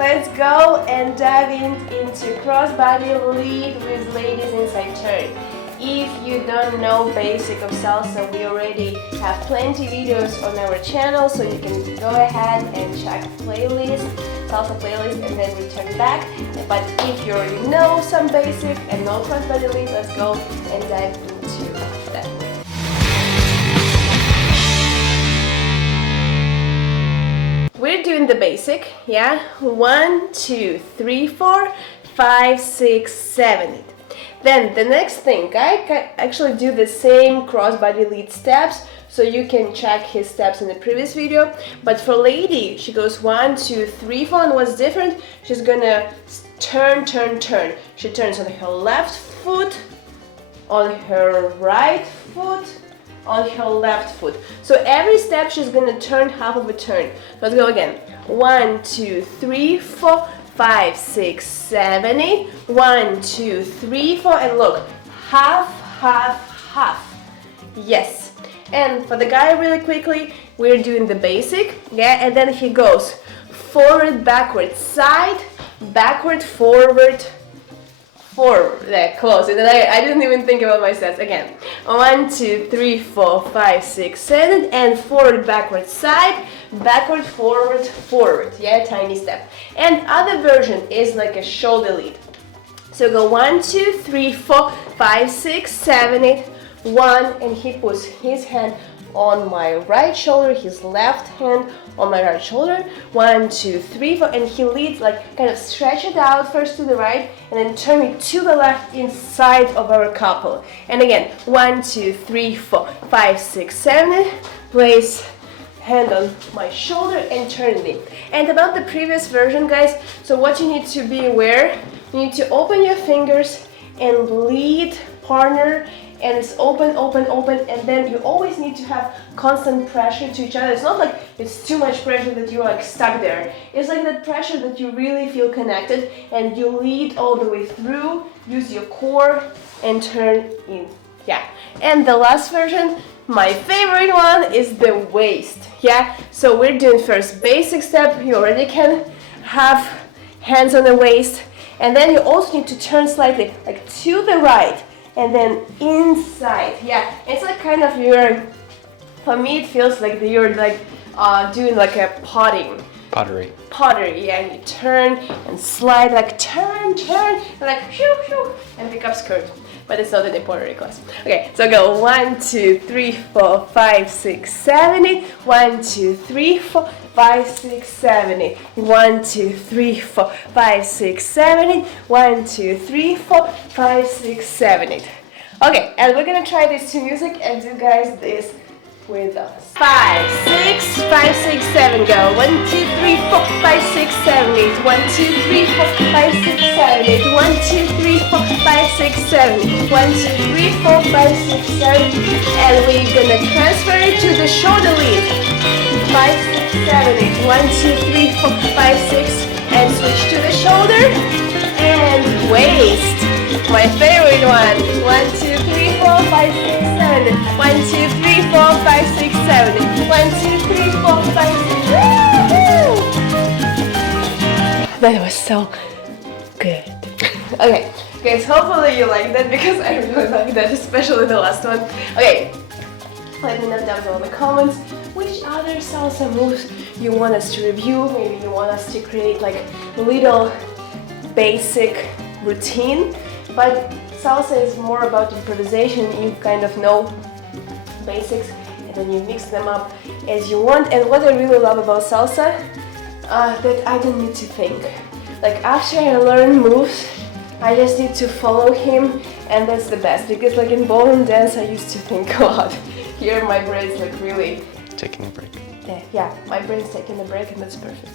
let's go and dive into crossbody lead with ladies inside turn. If you don't know basic of salsa, we already have plenty videos on our channel, so you can go ahead and check playlist, salsa playlist, and then return back. But if you already know some basic and know crossbody lead, let's go and dive into that. We're doing the basic, yeah? 1, 2, 3, 4, 5, 6, 7, 8. Then the next thing, I can actually do the same crossbody lead steps, so you can check his steps in the previous video. But for lady, she goes 1, 2, 3, 4, and what's different? She's gonna turn, turn, turn. She turns on her left foot, on her right foot, on her left foot. So every step she's gonna turn half of a turn. Let's go again. 1, 2, 3, 4, 5, 6, 7, 8. 1, 2, 3, 4, and look, half, half, half. Yes. And for the guy, really quickly, we're doing the basic, yeah, and then he goes forward, backward, side, backward, forward, forward. There, close. And then I didn't even think about my steps. Again, 1, 2, 3, 4, 5, 6, 7, and forward, backward, side, backward, forward, forward. Yeah, tiny step. And other version is like a shoulder lead. So go 1, 2, 3, 4, 5, 6, 7, 8, 1, and he puts his hand on my right shoulder, his left hand on my right shoulder. 1, 2, 3, 4, and he leads, like kind of stretch it out first to the right and then turn it to the left inside of our couple. And again, 1, 2, 3, 4, 5, 6, 7, 8, place hand on my shoulder and turn me. And about the previous version, guys, so what you need to be aware, you need to open your fingers and lead partner, and it's open, open, open, and then you always need to have constant pressure to each other. It's not like it's too much pressure that you're like stuck there. It's like that pressure that you really feel connected, and you lead all the way through, use your core, and turn in. Yeah. And the last version, my favorite one, is the waist. Yeah. So we're doing first basic step. You already can have hands on the waist, and then you also need to turn slightly, like to the right, and then inside. Yeah, it's like kind of for me it feels like you're like doing like a pottery, yeah, and you turn and slide, like turn, and like shoo, shoo, and pick up skirt. But it's not in the pottery class. Okay, so go 1, 2, 3, 4, 5, 6, 7, 8. 1, 2, 3, 4, 5, 6, 7, 8. 1, 2, 3, 4, 5, 6, 7, 8. 1, 2, 3, 4, 5, 6, 7, 8. Okay, and we're gonna try this to music and do, guys, this with us. 5, 6, 5, 6, 7, go. 1, 2, 3, 4, 5, 6, 7, 8. 1, 2, 3, 4, 5, 6, 7, 8. 1, 2, 3, 4, 5, 6, 7, 8. 1, 2, 3, 4, 5, 6, 7, 8. And we're gonna transfer it to the shoulder lead. 5, 6, 7, 8. 1, 2, 3, 4, 5, 6, and switch to the shoulder and waist. My favorite one. 1, 2, 3, 4, 5, 6, 7, 8. 1, 2, 3, 4, 5, 6, 7, 8. 1, 2, 3, 4, 5, 6. Woo-hoo! That was so good. Okay, guys, hopefully you like that, because I really like that, especially the last one. Okay, let me know down below in the comments which other salsa moves you want us to review. Maybe you want us to create like a little basic routine. But salsa is more about improvisation. You kind of know basics and then you mix them up as you want. And what I really love about salsa, that I don't need to think. Like after I learn moves, I just need to follow him, and that's the best. Because like in ballroom dance, I used to think a lot. Here my brain's like really taking a break. Yeah, my brain's taking a break, and that's perfect.